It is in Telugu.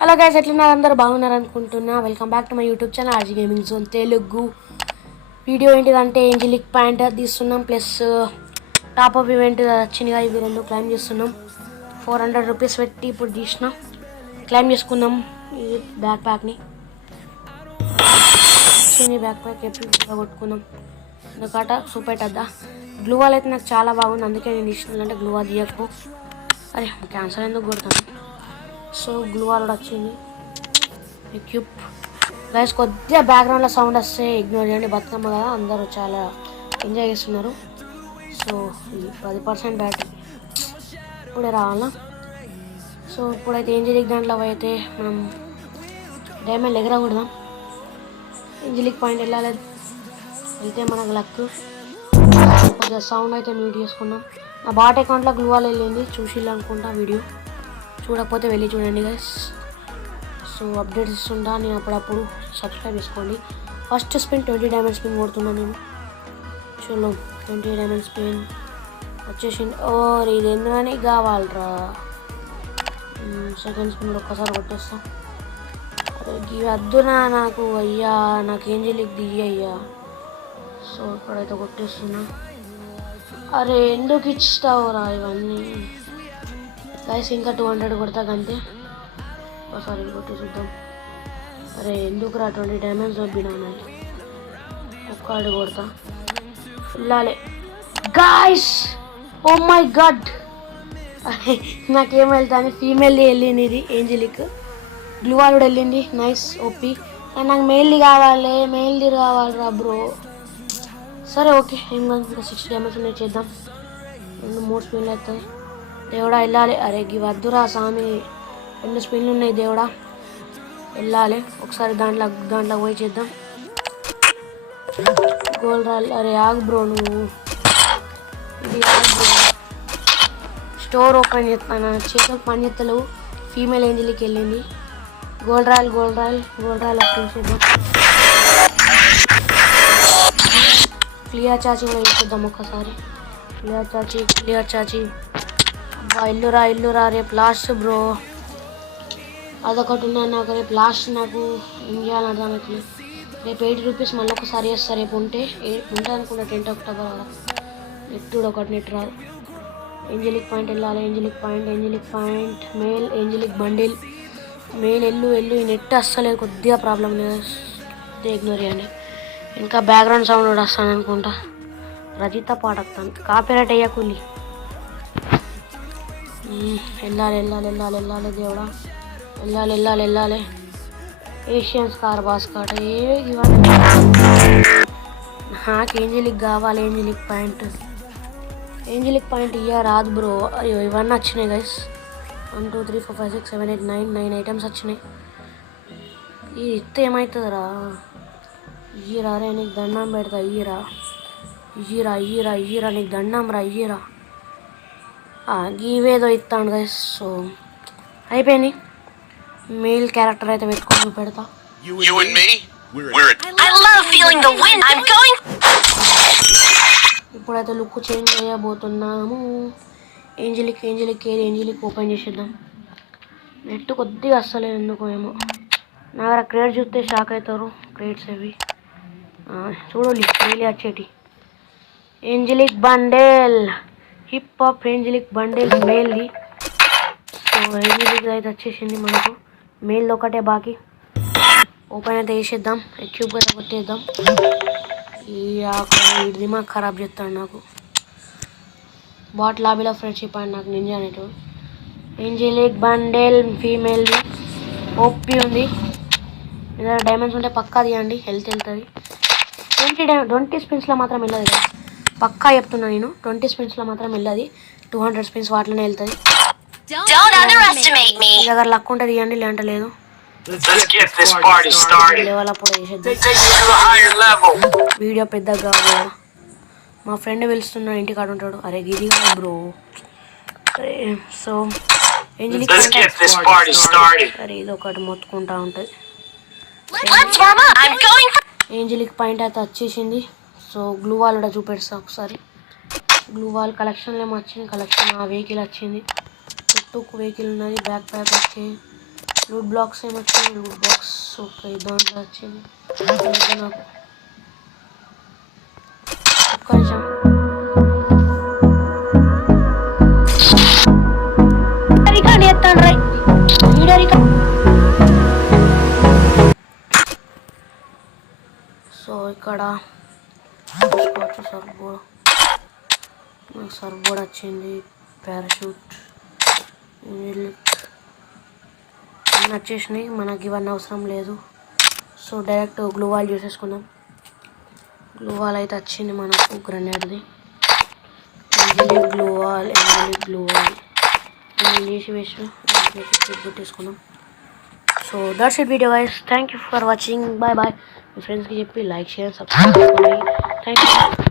హలో గైస్, ఎట్లున్నారు? అందరూ బాగున్నారు అనుకుంటున్నా. Welcome back to my YouTube channel RG gaming zone Telugu. Video ఏంటిదంటే ఏంజలిక్ పాయింట్ తీస్తున్నాం, ప్లస్ టాప్అప్ ఈవెంట్ వచ్చినాయి. ఇవి రెండు క్లైమ్ చేస్తున్నాం. 400 రూపీస్ పెట్టి ఇప్పుడు తీసిన క్లైమ్ చేసుకుందాం. ఈ బ్యాక్ ప్యాక్ని బ్యాక్ ప్యాక్ ఎప్పుడు కొట్టుకుందాం. ఎందుకంటే సూపర్ అద్దా గ్లూ వాల్ అయితే నాకు చాలా బాగుంది, అందుకే నేను ఇష్టం. అంటే గ్లూ వాల్ తీయకు, అరే క్యాన్సర్ ఎందుకు కొడతాను. సో గ్లూ వాల్ వచ్చింది. ఎక్యూప్ గైస్, కొద్దిగా బ్యాక్గ్రౌండ్లో సౌండ్ వస్తే ఇగ్నోర్ చేయండి. బతుకమ్మ కదా, అందరూ చాలా ఎంజాయ్ చేస్తున్నారు. సో ఇది 10% బ్యాటరీ ఇప్పుడే రావాలా. సో ఇప్పుడైతే ఏంజలిక్ దాంట్లో అయితే మనం డైమండ్ ఎగరకూడదాం. ఏంజలిక్ పాయింట్ వెళ్ళాలి, వెళ్తే మనకు లక్. కొద్దిగా సౌండ్ అయితే మ్యూట్ చేసుకున్నాం. నా బాట్ అకౌంట్లో గ్లూ వాల్ వెళ్ళింది, చూసిల్లు అనుకుంటా. వీడియో చూడకపోతే వెళ్ళి చూడండి గైస్. సో అప్డేట్స్ ఇస్తుంటా నేను అప్పుడప్పుడు, సబ్స్క్రైబ్ చేసుకోండి. ఫస్ట్ స్పిన్ 20 డైమండ్ స్పిన్ కొడుతున్నా నేను. చలో 20 డైమండ్ స్పిన్ వచ్చేసింది. ఓ ఇది ఎందుకని కావాలరా. సెకండ్ స్పిన్ ఒక్కసారి కొట్టేస్తా. అరే ఇవి వద్దునా నాకు, అయ్యా నాకు ఏంజలిక్ దియ్య అయ్యా. సో ఇప్పుడైతే కొట్టేస్తున్నా. అరే ఎందుకు ఇస్తావురా ఇవన్నీ గైస్. ఇంకా 200 కొడతా అంతే. ఒకసారి కొట్టి చూద్దాం. అరే ఎందుకురా 20 డైమండ్స్ దొబ్బినా. ఒక్కడు కొడతా, వెళ్ళాలి గాయస్. ఓ మై గాడ్, నాకేం వెళ్తాను. ఫీమేల్ది వెళ్ళింది, ఇది ఏంజలిక్. గ్లూ వాల్ కూడా వెళ్ళింది, నైస్ ఓపీ. నాకు మెయిల్ది కావాలిరా బ్రో. సరే ఓకే, ఏం కాదు. ఇంకా 60 డైమండ్స్ ఉన్నాయి, చేద్దాం. 2-3 స్పిన్లు అవుతాయి. దేవుడా వెళ్ళాలి. అరే గి వద్దురా స్వామి, 2 స్పిన్లు ఉన్నాయి. దేవుడా వెళ్ళాలి. ఒకసారి దాంట్లో పోయి చేద్దాం. గోల్ రాలి. అరే ఆగు బ్రో, నువ్వు ఇది ఆగు బ్రో. స్టోర్ ఓపెన్ చేస్తాను, చేతులకు పని చేస్తలేవు. ఫీమేల్ ఏంజలికి వెళ్ళింది. గోల్డ్ రాయల్ అప్లై చేద్దాం. క్లియర్ చాచి కూడా చూద్దాం ఒక్కసారి. క్లియర్ చాచి ఇల్లురా రేపు లాస్ట్ బ్రో. అదొకటి ఉన్నాను నాకు, రేపు లాస్ట్. నాకు ఏం చేయాలని అర్థమవుతుంది. రేపు 80 రూపీస్ మళ్ళీ ఒకసారి వేస్తా. రేపు ఉంటే అనుకున్నా 10 అక్టోబర్ అలా. నెట్ కూడా ఒకటి నెట్ రాదు. ఏంజలిక్ పాయింట్ వెళ్ళాలి. Angelic point mail angelic bundle mail ఎల్లు. ఈ నెట్ అస్సలేదు, కొద్దిగా ప్రాబ్లం లేదు, ఇగ్నోర్ చేయండి. ఇంకా బ్యాక్గ్రౌండ్ సౌండ్ కూడా వస్తాను అనుకుంటా. రజిత పాట వస్తాను, కాపీరైట్ అయ్యాకుల్లి. వెళ్ళాలి దేవుడా, వెళ్ళాలి. ఏషియన్స్ కార్ బాస్కాట ఇవన్నీ నాకు ఏంజలిక్ కావాలి. ఏంజలిక్ పాయింట్ ఇయ్య రాదు బ్రో. అయ్యో ఇవన్నీ వచ్చినాయి గైస్. 1 2 3 4 5 6 7 8 9 ఐటమ్స్ వచ్చినాయి. ఇది ఇస్తే ఏమవుతుందిరా. ఇయ్యరా రే, నీకు దండం పెడతా. ఇయ్యరా నీకు దండం రా. ఇయ్యరా ఇవేదో ఇస్తాను గైస్. సో అయిపోయింది. మెయిల్ క్యారెక్టర్ అయితే పెట్టుకొని పెడతా. ఇప్పుడైతే లుక్ చేంజ్ చేయబోతున్నాము. ఏంజలిక్ ఓపెన్ చేసేద్దాం. నెట్ కొద్దిగా అస్సలేదు ఎందుకో ఏమో. నా దగ్గర క్రేట్ చూస్తే షాక్ అవుతారు. క్రేట్స్ అవి చూడాలి. డైలీ వచ్చేటి angelic bundle, hip hop angelic bundle మెయిల్ది. సో ఏంజలిక్ అయితే వచ్చేసింది మనకు. మెయిల్ ఒకటే బాకీ. ఓపెన్ అయితే వేసేద్దాం. ఎక్యూబ్ అయితే కొట్టేద్దాం. ఈ దిమాగ్ ఖరాబ్ చేస్తాడు నాకు. బాట్ లాబీలో ఫ్రెండ్షిప్ అండ్ నాకు నింజా అనేటు. ఏంజలిక్ బండేల్ ఫీమేల్ది ఓపీ ఉంది. ఏదైనా డైమండ్స్ ఉంటే పక్కా తీయండి, హెల్త్ వెళ్తుంది. 20 స్పిన్స్లో మాత్రం వెళ్ళదు కదా, పక్కా చెప్తున్నా నేను. 20 స్పిన్స్లో మాత్రం వెళ్ళదు. 200 స్పిన్స్ వాటిలోనే వెళ్తుంది. మీ దగ్గర లక్ ఉంటుంది ఇవ్వండి, లేదంటే లేదు. లెవెల్ అప్పుడు వేసేద్దాం. వీడియో పెద్దగా కావాలి. మా ఫ్రెండ్ పిలుస్తున్నాడు, ఇంటికాడ ఉంటాడు. అరే గిది కాదు బ్రో. సో ఏంజలిక్ అరే ఇది ఒకటి మొత్తుకుంటా ఉంటుంది. ఏంజలిక్ పాయింట్ అయితే వచ్చేసింది. సో గ్లూ వాల్ కూడా చూపెడతా ఒకసారి. గ్లూ వాల్ కలెక్షన్లో ఏమో వచ్చింది. కలెక్షన్ ఆ వెహికల్ వచ్చింది. చుట్టూ వెహికల్ ఉన్నది. బ్యాక్ ప్యాక్ వచ్చి లూట్ బ్లాక్స్ ఏమొచ్చాయి, లూట్ బాక్స్ ఓకే దాంట్లో వచ్చింది. ఇంకా నాకు ఒక్క నిమిషం రికార్డ్ చేస్తాను రై వీడియో రికార్డ్. సో ఇక్కడ చూసుకోవచ్చు సర్ఫ్ బోర్డ్, నాకు సర్ఫ్ బోర్డ్ వచ్చింది, పారాషూట్ అన్నీ వచ్చేసినాయి. మనకి ఇవన్నీ అవసరం లేదు. సో డైరెక్ట్ గ్లూ వాల్ చేసేసుకుందాం. గ్లూ వాల్ అయితే వచ్చింది మనకు, గ్రెనేడ్ది గ్లూ వాల్ గ్లూ వాల్ వేసి పెట్టేసుకుందాం. So that's it video guys, thank you for watching, bye bye. మీ ఫ్రెండ్స్కి చెప్పి లైక్ షేర్ సబ్స్క్రైబ్ చేసుకోండి. Thank you.